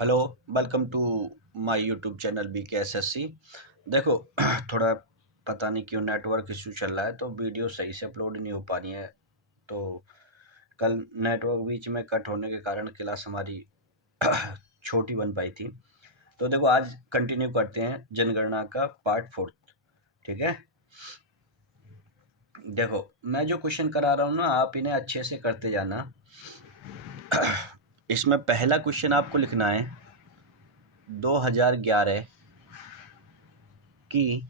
Hello, welcome to my YouTube channel BKSSC। देखो थोड़ा पता नहीं क्यों नेटवर्क इशू चल रहा है, तो वीडियो सही से अपलोड नहीं हो पा रही है। तो कल नेटवर्क बीच में कट होने के कारण क्लास हमारी छोटी बन पाई थी। तो देखो आज कंटिन्यू करते हैं जनगणना का पार्ट 4। ठीक है। देखो मैं जो क्वेश्चन करा रहा हूँ ना, आप इन्हें अच्छे से करते जाना। इसमें पहला क्वेश्चन आपको लिखना है 2011 की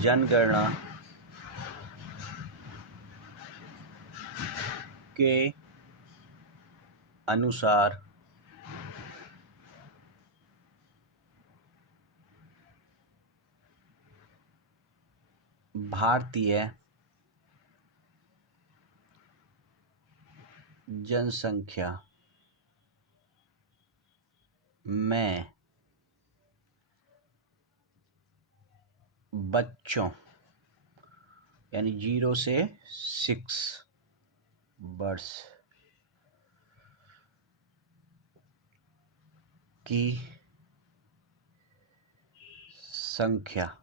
जनगणना के अनुसार भारतीय जनसंख्या में बच्चों यानी 0 से 6 वर्ष की संख्या,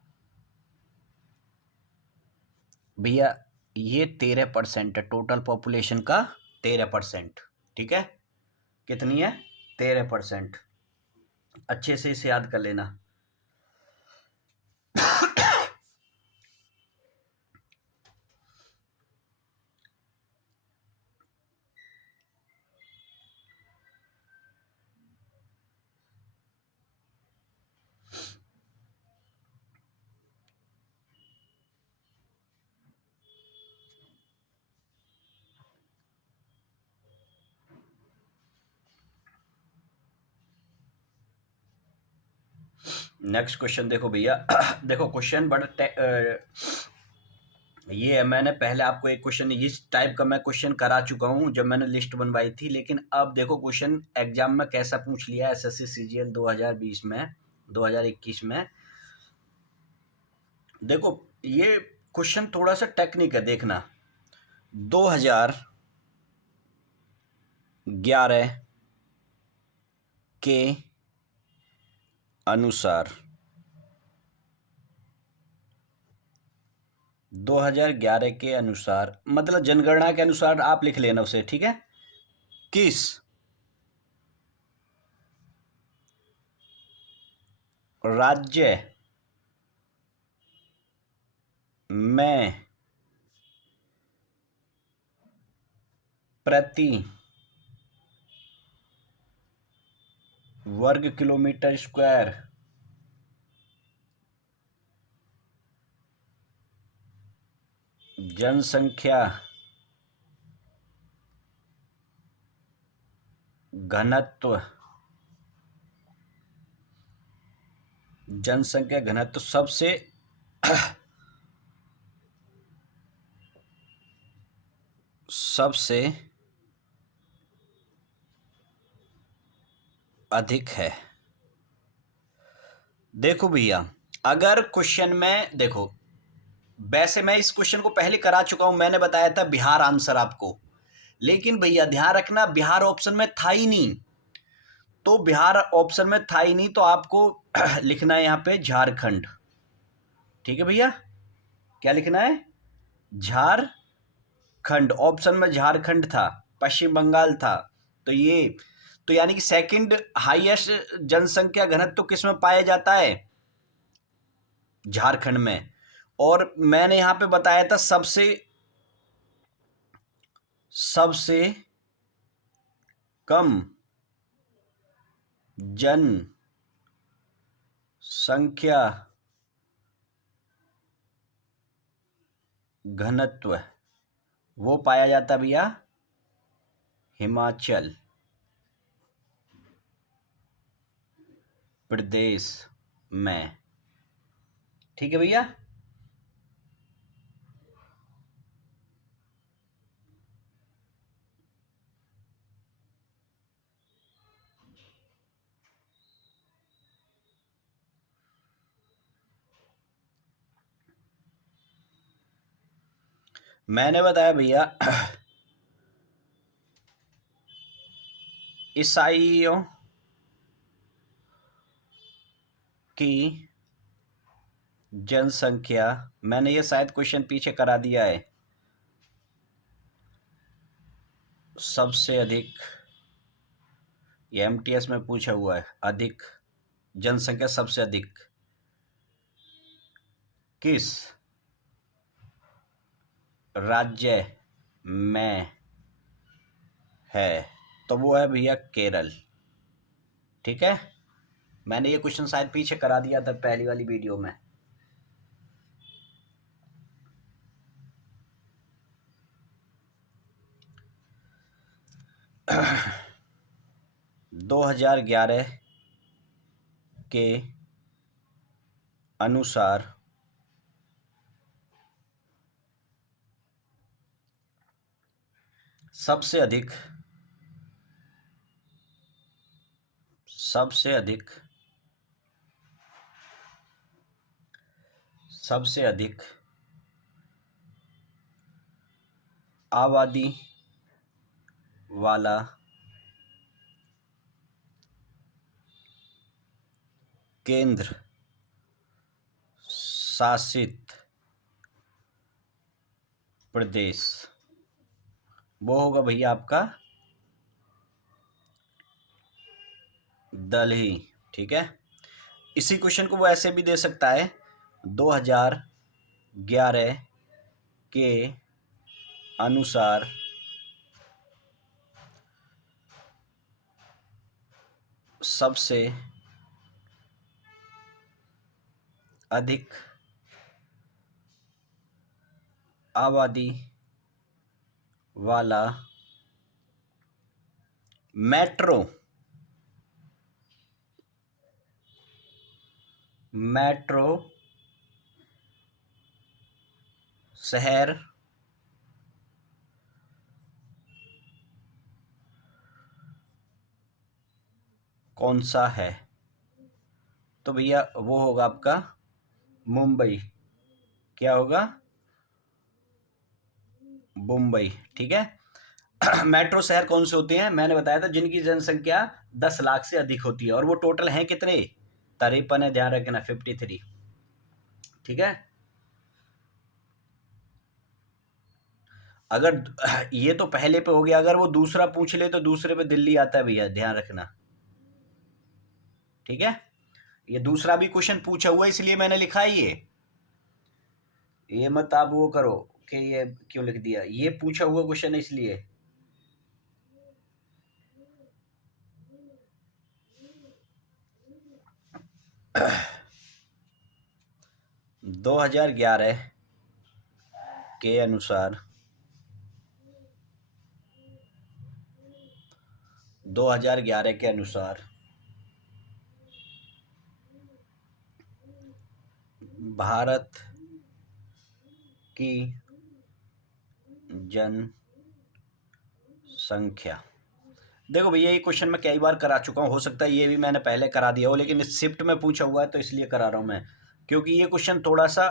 भैया ये 13% है टोटल पॉपुलेशन का। 13%। ठीक है। कितनी है? 13%। अच्छे से इसे याद कर लेना। नेक्स्ट क्वेश्चन देखो भैया। देखो क्वेश्चन बड़ा ये है, मैंने पहले आपको एक क्वेश्चन इस टाइप का मैं क्वेश्चन करा चुका हूँ जब मैंने लिस्ट बनवाई थी, लेकिन अब देखो क्वेश्चन एग्जाम में कैसा पूछ लिया SSC CGL 2020 में 2021 में। देखो ये क्वेश्चन थोड़ा सा टेक्निक है, देखना। 2011 के अनुसार 2011 के अनुसार मतलब जनगणना के अनुसार आप लिख लेना उसे। ठीक है। किस राज्य में प्रति वर्ग किलोमीटर स्क्वायर जनसंख्या घनत्व सबसे सबसे अधिक है। देखो भैया, अगर क्वेश्चन में देखो, वैसे मैं इस क्वेश्चन को पहले करा चुका हूं, मैंने बताया था बिहार आंसर आपको, लेकिन भैया ध्यान रखना बिहार ऑप्शन में था ही नहीं। तो बिहार ऑप्शन में था ही नहीं तो आपको लिखना है यहाँ पे झारखंड। ठीक है भैया, क्या लिखना है? झारखंड। ऑप्शन में झारखंड था, पश्चिम बंगाल था। तो ये तो यानी कि सेकंड हाईएस्ट जनसंख्या घनत्व तो किस में पाया जाता है? झारखंड में। और मैंने यहां पे बताया था सबसे सबसे कम जनसंख्या घनत्व वो पाया जाता भैया हिमाचल प्रदेश में। ठीक है भैया। मैंने बताया भैया ईसाइयों की जनसंख्या, मैंने ये शायद क्वेश्चन पीछे करा दिया है। सबसे अधिक, ये एमटीएस में पूछा हुआ है। अधिक जनसंख्या सबसे अधिक किस राज्य में है? तो वो है भैया केरल। ठीक है, मैंने ये क्वेश्चन शायद पीछे करा दिया था पहली वाली वीडियो में। दो 2011 के अनुसार सबसे अधिक सबसे अधिक सबसे अधिक आबादी वाला केंद्र शासित प्रदेश वो होगा भैया आपका दिल्ली। ठीक है, इसी क्वेश्चन को वो ऐसे भी दे सकता है, 2011 के अनुसार सबसे अधिक आबादी वाला मेट्रो शहर कौन सा है? तो भैया वो होगा आपका मुंबई। क्या होगा? मुंबई। ठीक है। मेट्रो शहर कौन से होते हैं? मैंने बताया था जिनकी जनसंख्या 10 लाख से अधिक होती है, और वो टोटल हैं कितने? 53 है, ध्यान रखना, 53। ठीक है, अगर ये तो पहले पे हो गया, अगर वो दूसरा पूछ ले तो दूसरे पे दिल्ली आता है भैया, ध्यान रखना। ठीक है, ये दूसरा भी क्वेश्चन पूछा हुआ है इसलिए मैंने लिखा है ये मत आप वो करो कि ये क्यों लिख दिया, ये पूछा हुआ क्वेश्चन है इसलिए। 2011 के अनुसार 2011 के अनुसार भारत की जनसंख्या, देखो भैया ये क्वेश्चन मैं कई बार करा चुका हूँ, हो सकता है ये भी मैंने पहले करा दिया हो, लेकिन इस शिफ्ट में पूछा हुआ है तो इसलिए करा रहा हूँ मैं, क्योंकि ये क्वेश्चन थोड़ा सा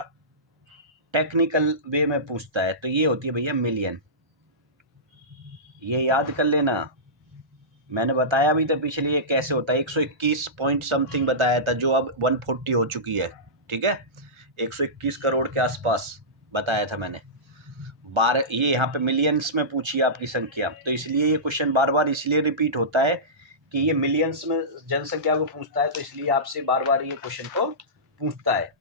टेक्निकल वे में पूछता है। तो ये होती है भैया मिलियन, ये याद कर लेना। मैंने बताया भी था पिछले ये कैसे होता है, 121 पॉइंट समथिंग बताया था, जो अब 140 हो चुकी है। ठीक है, 121 करोड़ के आसपास बताया था मैंने। 12 ये यहाँ पे मिलियंस में पूछी है आपकी संख्या, तो इसलिए ये क्वेश्चन बार बार इसलिए रिपीट होता है कि ये मिलियंस में जनसंख्या को पूछता है, तो इसलिए आपसे बार बार ये क्वेश्चन को पूछता है।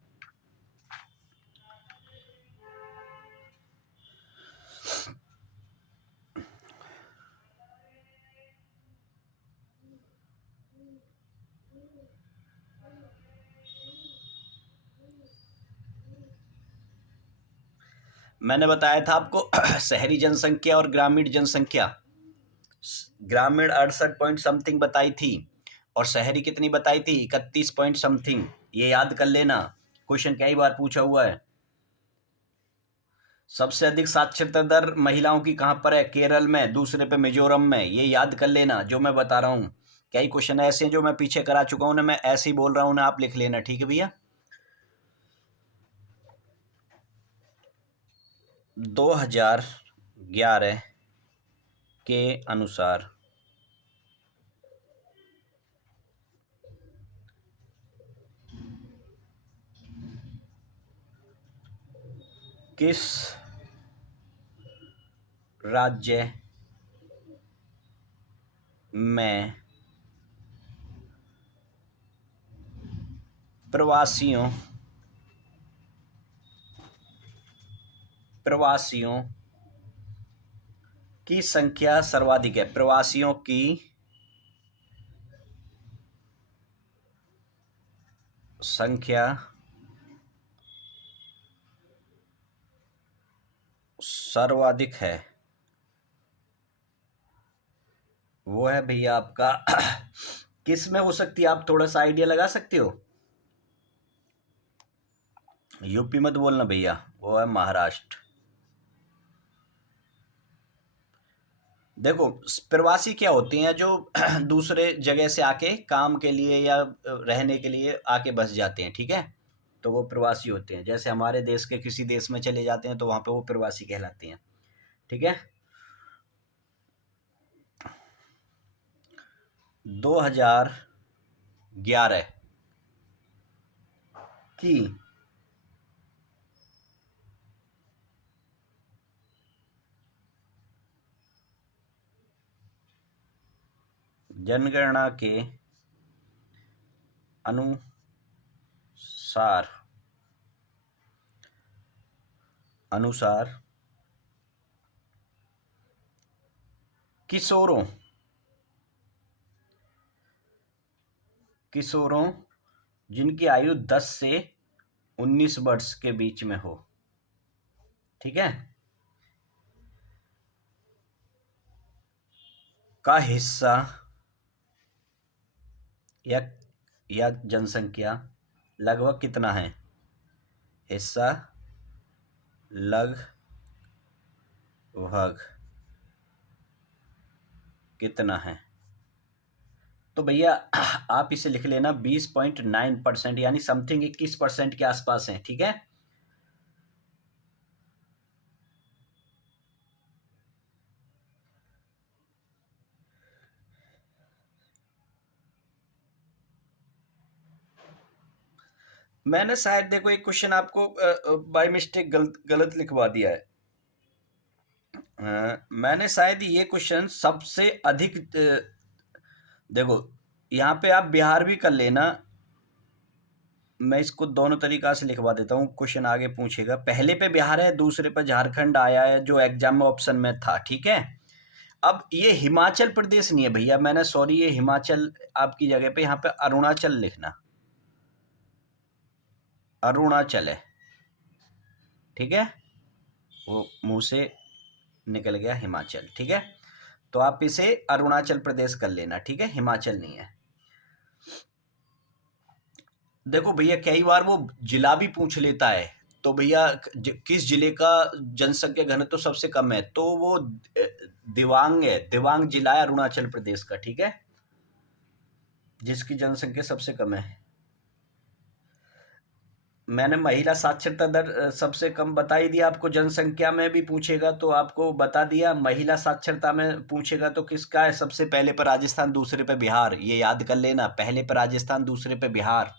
मैंने बताया था आपको शहरी जनसंख्या और ग्रामीण जनसंख्या, ग्रामीण 68 पॉइंट समथिंग बताई थी, और शहरी कितनी बताई थी? 31 पॉइंट समथिंग। ये याद कर लेना, क्वेश्चन कई बार पूछा हुआ है। सबसे अधिक साक्षरता दर महिलाओं की कहाँ पर है? केरल में, दूसरे पे मिजोरम में। ये याद कर लेना जो मैं बता रहा हूँ। कई क्वेश्चन ऐसे हैं जो मैं पीछे करा चुका हूँ ना, मैं ऐसे ही बोल रहा हूँ ना, आप लिख लेना। ठीक है भैया, 2011 के अनुसार किस राज्य में प्रवासियों की संख्या सर्वाधिक है? प्रवासियों की संख्या सर्वाधिक है, वो है भैया आपका किस में हो सकती है? आप थोड़ा सा आइडिया लगा सकते हो? यूपी मत बोलना भैया, वो है महाराष्ट्र। देखो, प्रवासी क्या होते हैं? जो दूसरे जगह से आके काम के लिए या रहने के लिए आके बस जाते हैं, ठीक है, तो वो प्रवासी होते हैं। जैसे हमारे देश के किसी देश में चले जाते हैं तो वहां पे वो प्रवासी कहलाते हैं, ठीक है। 2011 की जनगणना के अनुसार किशोरों जिनकी आयु 10 से 19 वर्ष के बीच में हो, ठीक है, का हिस्सा या जनसंख्या लगभग कितना है? हिस्सा लगभग कितना है? तो भैया आप इसे लिख लेना 20.9%, यानी समथिंग 21% के आसपास है, ठीक है। मैंने शायद देखो एक क्वेश्चन आपको बाय मिस्टेक गलत लिखवा दिया है। मैंने शायद ये क्वेश्चन सबसे अधिक देखो, यहाँ पे आप बिहार भी कर लेना, मैं इसको दोनों तरीका से लिखवा देता हूँ। क्वेश्चन आगे पूछेगा, पहले पे बिहार है, दूसरे पे झारखंड आया है जो एग्जाम में ऑप्शन में था, ठीक है। अब ये हिमाचल प्रदेश नहीं है भैया, मैंने सॉरी, ये हिमाचल आपकी जगह पे यहाँ पे अरुणाचल लिखना, अरुणाचल है, ठीक है, वो मुंह से निकल गया हिमाचल, ठीक है। तो आप इसे अरुणाचल प्रदेश कर लेना, ठीक है, हिमाचल नहीं है। देखो भैया कई बार वो जिला भी पूछ लेता है, तो भैया किस जिले का जनसंख्या घनत्व सबसे कम है, तो वो दिवांग है, दिवांग जिला है अरुणाचल प्रदेश का, ठीक है, जिसकी जनसंख्या सबसे कम है। मैंने महिला साक्षरता दर सबसे कम बता ही दिया आपको, जनसंख्या में भी पूछेगा तो आपको बता दिया, महिला साक्षरता में पूछेगा तो किसका है सबसे पहले पर राजस्थान, दूसरे पे बिहार, ये याद कर लेना, पहले पे राजस्थान, दूसरे पे बिहार।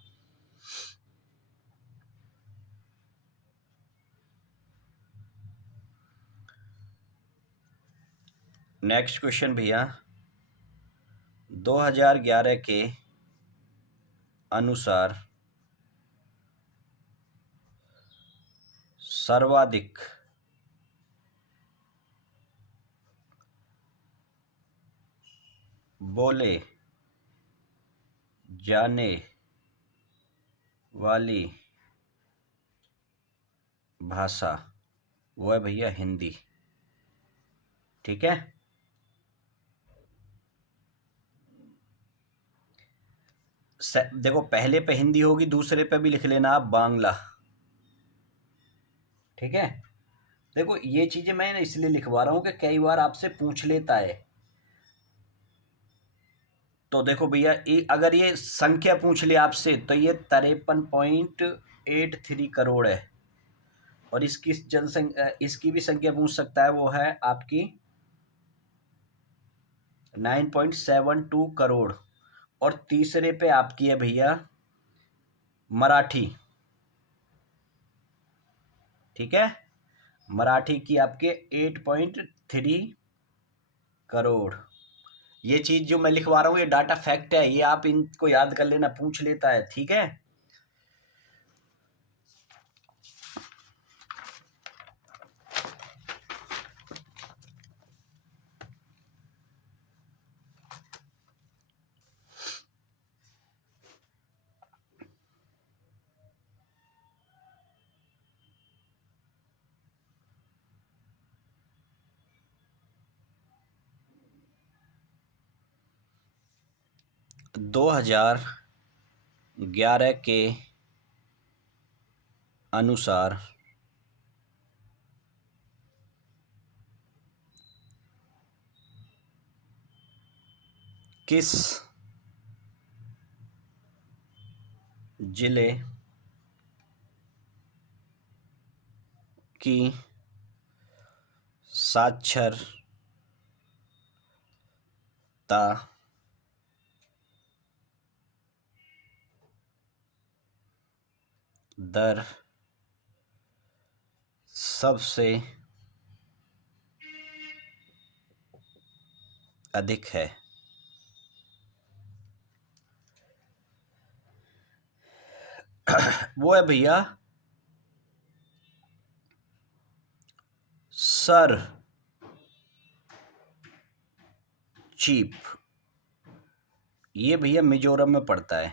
नेक्स्ट क्वेश्चन भैया, 2011 के अनुसार सर्वाधिक बोले जाने वाली भाषा वो है भैया हिंदी, ठीक है। देखो पहले पे हिंदी होगी, दूसरे पे भी लिख लेना आप बांग्ला, ठीक है। देखो ये चीजें मैं इसलिए लिखवा रहा हूं कि कई बार आपसे पूछ लेता है। तो देखो भैया अगर ये संख्या पूछ ले आपसे तो ये 53.83 करोड़ है, और इसकी जनसंख्या, इसकी भी संख्या पूछ सकता है, वो है आपकी 9.72 करोड़, और तीसरे पे आपकी है भैया मराठी, ठीक है। मराठी की आपके 8.3 करोड़। ये चीज जो मैं लिखवा रहा हूँ ये डाटा फैक्ट है, ये आप इनको याद कर लेना, पूछ लेता है, ठीक है। दो हजार 11 के अनुसार किस जिले की साक्षरता दर सबसे अधिक है? वो है भैया सर चीप। ये भैया मिजोरम में पड़ता है,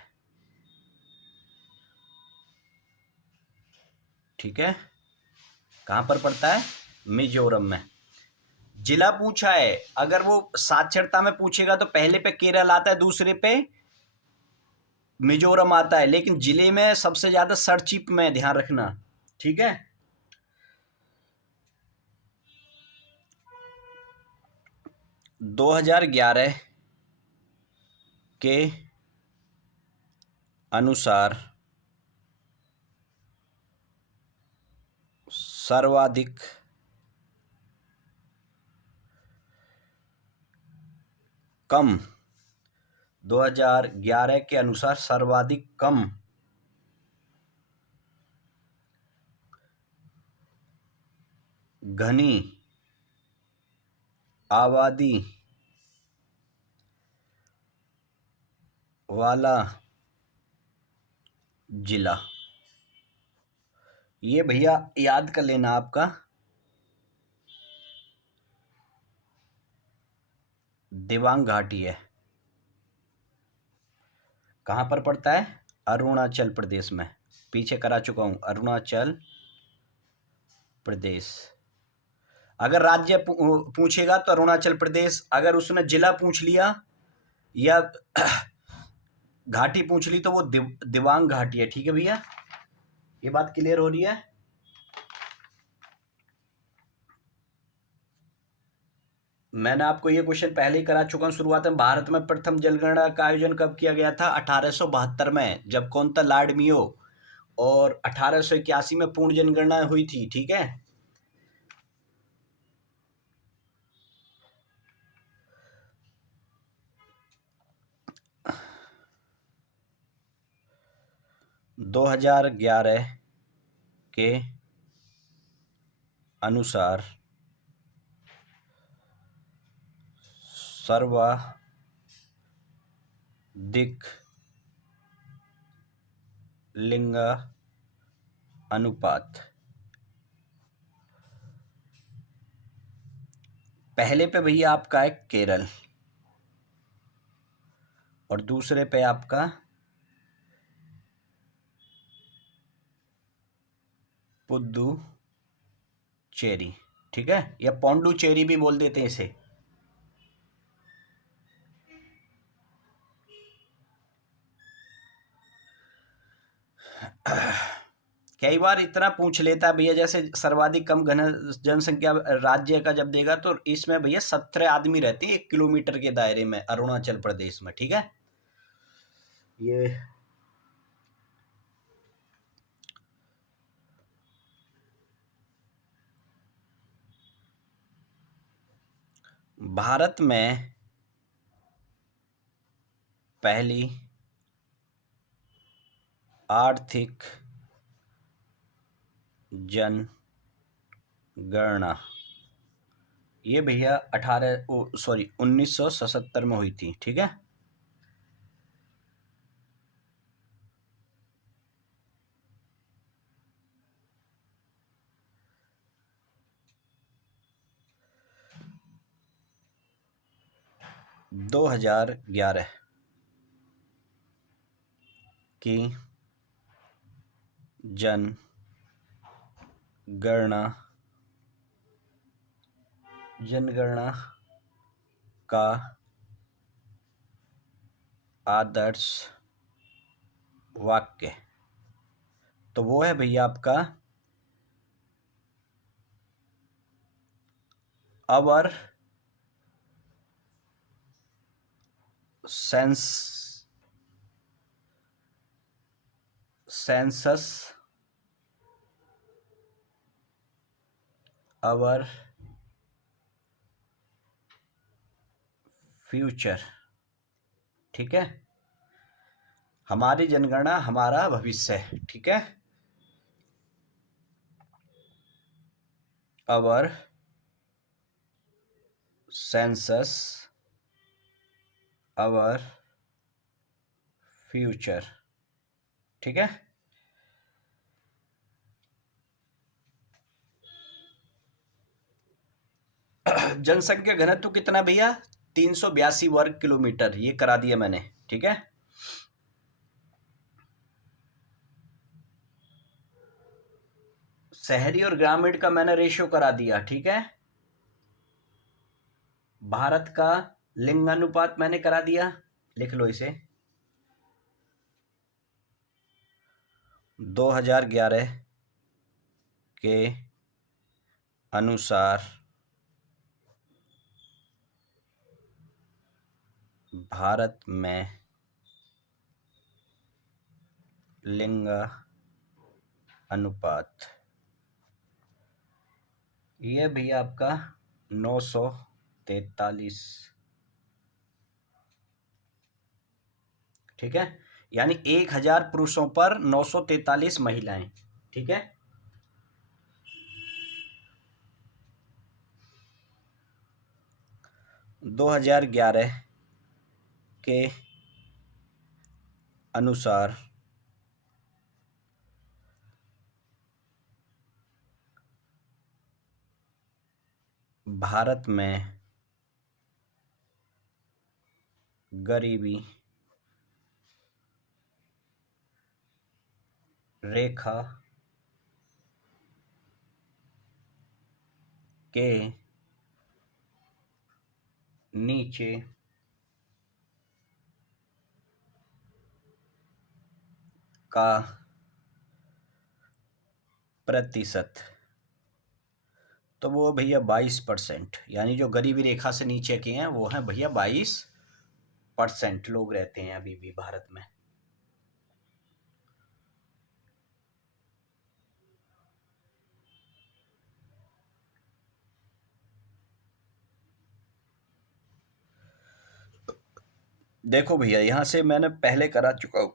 ठीक है। कहाँ पर पड़ता है? मिजोरम में। जिला पूछा है, अगर वो साक्षरता में पूछेगा तो पहले पे केरल आता है, दूसरे पे मिजोरम आता है, लेकिन जिले में सबसे ज्यादा सरचिप में, ध्यान रखना, ठीक है। दो हजार 11 के अनुसार सर्वाधिक कम 2011 के अनुसार सर्वाधिक कम घनी आबादी वाला जिला, ये भैया याद कर लेना आपका दिबांग घाटी है। कहाँ पर पड़ता है? अरुणाचल प्रदेश में। पीछे करा चुका हूँ, अरुणाचल प्रदेश। अगर राज्य पूछेगा तो अरुणाचल प्रदेश, अगर उसने जिला पूछ लिया या घाटी पूछ ली तो वो दिबांग घाटी है, ठीक है भैया। ये बात क्लियर हो रही है? मैंने आपको ये क्वेश्चन पहले ही करा चुका हूँ शुरुआत में। भारत में प्रथम जनगणना का आयोजन कब किया गया था? 1872 में, जब कौन था? लॉर्ड मियो। और 1881 में पूर्ण जनगणना हुई थी, ठीक है। दो हजार 11 के अनुसार सर्वाधिक लिंग अनुपात, पहले पे भैया आपका है केरल और दूसरे पे आपका पुदुचेरी, ठीक है, या पौंडुचेरी भी बोल देते हैं इसे। कई बार इतना पूछ लेता है भैया, जैसे सर्वाधिक कम घन जनसंख्या राज्य का जब देगा तो इसमें भैया 17 आदमी रहते हैं 1 किलोमीटर के दायरे में, अरुणाचल प्रदेश में, ठीक है। ये भारत में पहली आर्थिक गणना ये भैया 1977 में हुई थी, ठीक है। दो हजार 11 की जनगणना का आदर्श वाक्य, तो वो है भैया आपका अवर सेंसस अवर फ्यूचर, ठीक है। हमारी जनगणना हमारा भविष्य है, ठीक है। अवर सेंसस अवर फ्यूचर, ठीक है। जनसंख्या घनत्व कितना भैया? 382 वर्ग किलोमीटर, ये करा दिया मैंने, ठीक है। शहरी और ग्रामीण का मैंने रेशियो करा दिया, ठीक है। भारत का लिंगानुपात मैंने करा दिया, लिख लो इसे। 2011 के अनुसार भारत में लिंग अनुपात ये भी आपका 943, ठीक है। यानी 1000 पुरुषों पर 943 महिलाएं, ठीक है। दो 2011 के अनुसार भारत में गरीबी रेखा के नीचे का प्रतिशत, तो वो भैया 22%, यानी जो गरीबी रेखा से नीचे के हैं वो हैं भैया 22% लोग रहते हैं अभी भी भारत में। देखो भैया यहां से मैंने पहले करा चुका हूं,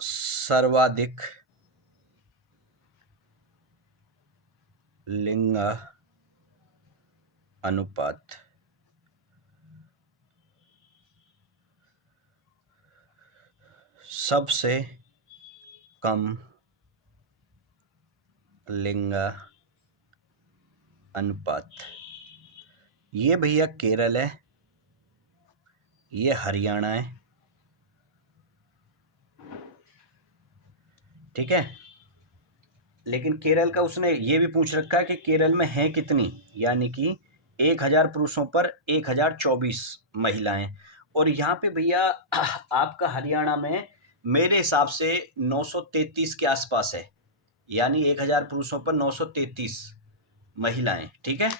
सर्वाधिक लिंग अनुपात, सबसे कम लिंग अनुपात, ये भैया केरल है, ये हरियाणा है, ठीक है। लेकिन केरल का उसने ये भी पूछ रखा है कि केरल में है कितनी, यानी कि 1000 पुरुषों पर 1024 महिलाएं। और यहाँ पे भैया आपका हरियाणा में मेरे हिसाब से 933 के आसपास है, यानी 1000 पुरुषों पर 933 महिलाएं, ठीक है।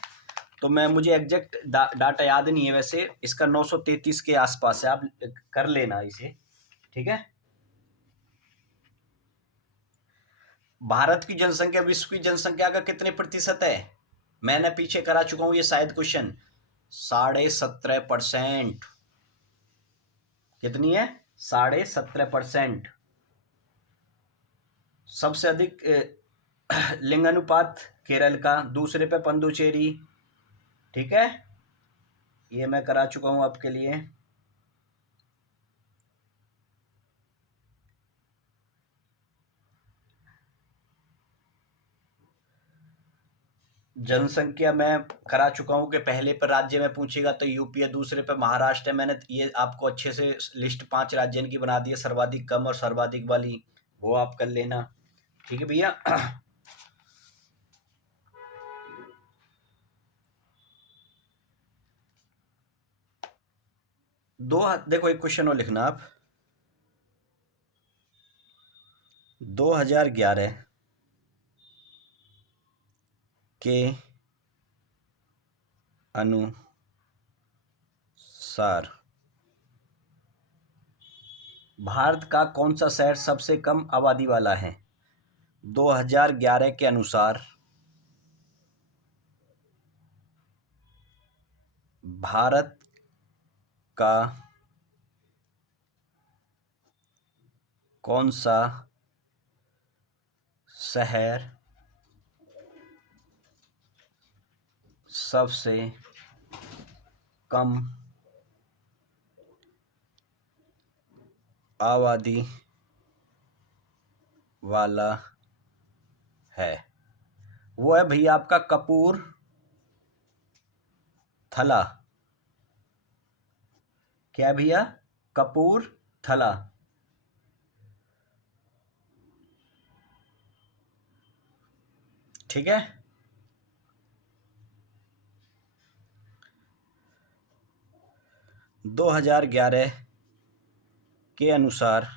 तो मैं मुझे एग्जैक्ट डाटा याद नहीं है, वैसे इसका 933 के आसपास है, आप कर लेना इसे, ठीक है। भारत की जनसंख्या विश्व की जनसंख्या का कितने प्रतिशत है? मैंने पीछे करा चुका हूं ये शायद क्वेश्चन, 17.5%। कितनी है? 17.5%। सबसे अधिक लिंगानुपात केरल का, दूसरे पे पुडुचेरी। ठीक है, ये मैं करा चुका हूं आपके लिए। जनसंख्या मैं करा चुका हूं कि पहले पर राज्य में पूछेगा तो यूपी है, दूसरे पे महाराष्ट्र है। मैंने ये आपको अच्छे से लिस्ट 5 राज्यों की बना दी है, सर्वाधिक कम और सर्वाधिक वाली, वो आप कर लेना। ठीक है भैया। देखो एक क्वेश्चन और लिखना आप। 2011 के अनुसार भारत का कौन सा शहर सबसे कम आबादी वाला है? 2011 के अनुसार भारत का कौन सा शहर सबसे कम आबादी वाला है? वो है भैया आपका कपूरथला। क्या भैया? कपूरथला। ठीक है। 2011 के अनुसार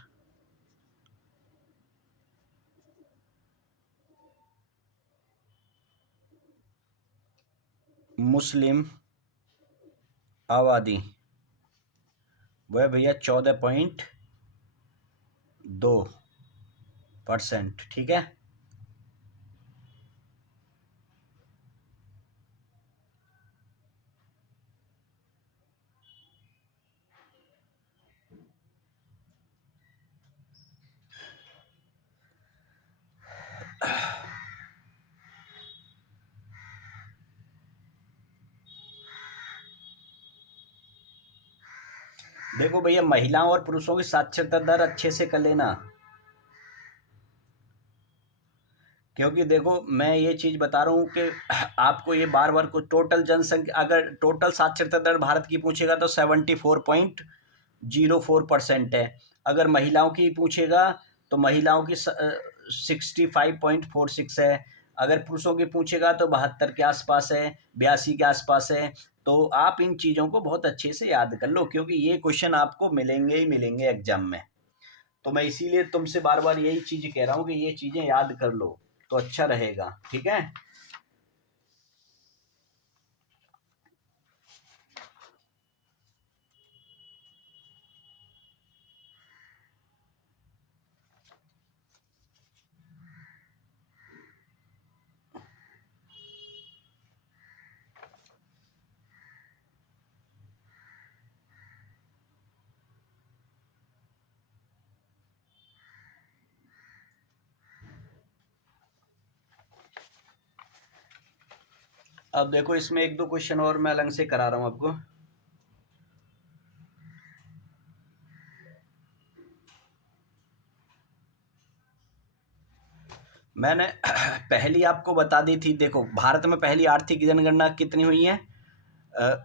मुस्लिम आबादी वह भैया 14.2%। ठीक है। देखो भैया, महिलाओं और पुरुषों की साक्षरता दर अच्छे से कर लेना, क्योंकि देखो मैं ये चीज बता रहा हूँ कि आपको ये बार बार को टोटल जनसंख्या, अगर टोटल साक्षरता दर भारत की पूछेगा तो 74.04% है। अगर महिलाओं की पूछेगा तो महिलाओं की 65.46 है। अगर पुरुषों की पूछेगा तो 72 के आसपास है, 82 के आसपास है। तो आप इन चीज़ों को बहुत अच्छे से याद कर लो, क्योंकि ये क्वेश्चन आपको मिलेंगे ही मिलेंगे एग्जाम में। तो मैं इसीलिए तुमसे बार बार यही चीज़ कह रहा हूँ कि ये चीज़ें याद कर लो तो अच्छा रहेगा। ठीक है। अब देखो इसमें एक दो क्वेश्चन और मैं अलग से करा रहा हूँ आपको। मैंने पहली आपको बता दी थी। देखो भारत में पहली आर्थिक जनगणना कितनी हुई है?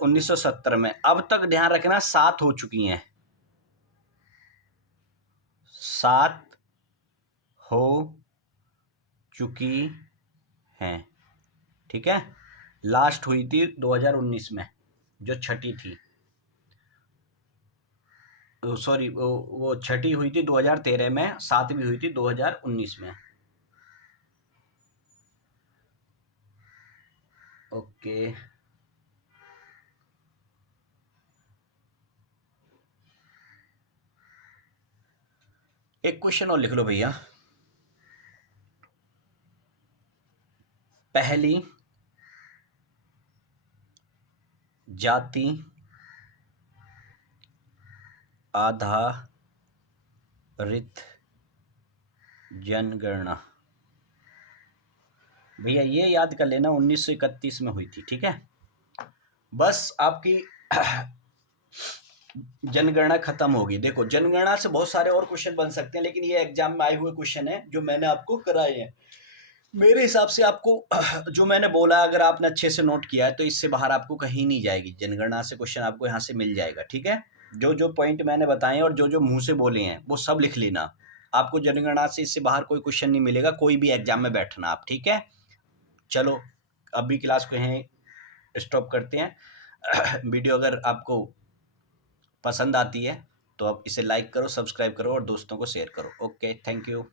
1970 में। अब तक ध्यान रखना 7 हो चुकी हैं, 7 हो चुकी हैं। ठीक है। लास्ट हुई थी 2019 में, जो छठी थी। सॉरी, वो छठी हुई थी 2013 में, सातवीं हुई थी 2019 में। ओके। एक क्वेश्चन और लिख लो भैया। पहली जाति आधारित जनगणना, भैया ये याद कर लेना 1931 में हुई थी, ठीक है। बस आपकी जनगणना खत्म होगी। देखो जनगणना से बहुत सारे और क्वेश्चन बन सकते हैं, लेकिन ये एग्जाम में आए हुए क्वेश्चन है जो मैंने आपको कराए हैं। मेरे हिसाब से आपको जो मैंने बोला अगर आपने अच्छे से नोट किया है तो इससे बाहर आपको कहीं नहीं जाएगी। जनगणना से क्वेश्चन आपको यहाँ से मिल जाएगा, ठीक है। जो जो पॉइंट मैंने बताए और जो जो मुंह से बोले हैं वो सब लिख लेना। आपको जनगणना से इससे बाहर कोई क्वेश्चन नहीं मिलेगा, कोई भी एग्जाम में बैठना आप, ठीक है। चलो अभी क्लास को यहीं स्टॉप करते हैं। वीडियो अगर आपको पसंद आती है तो आप इसे लाइक करो, सब्सक्राइब करो और दोस्तों को शेयर करो। Okay, thank you.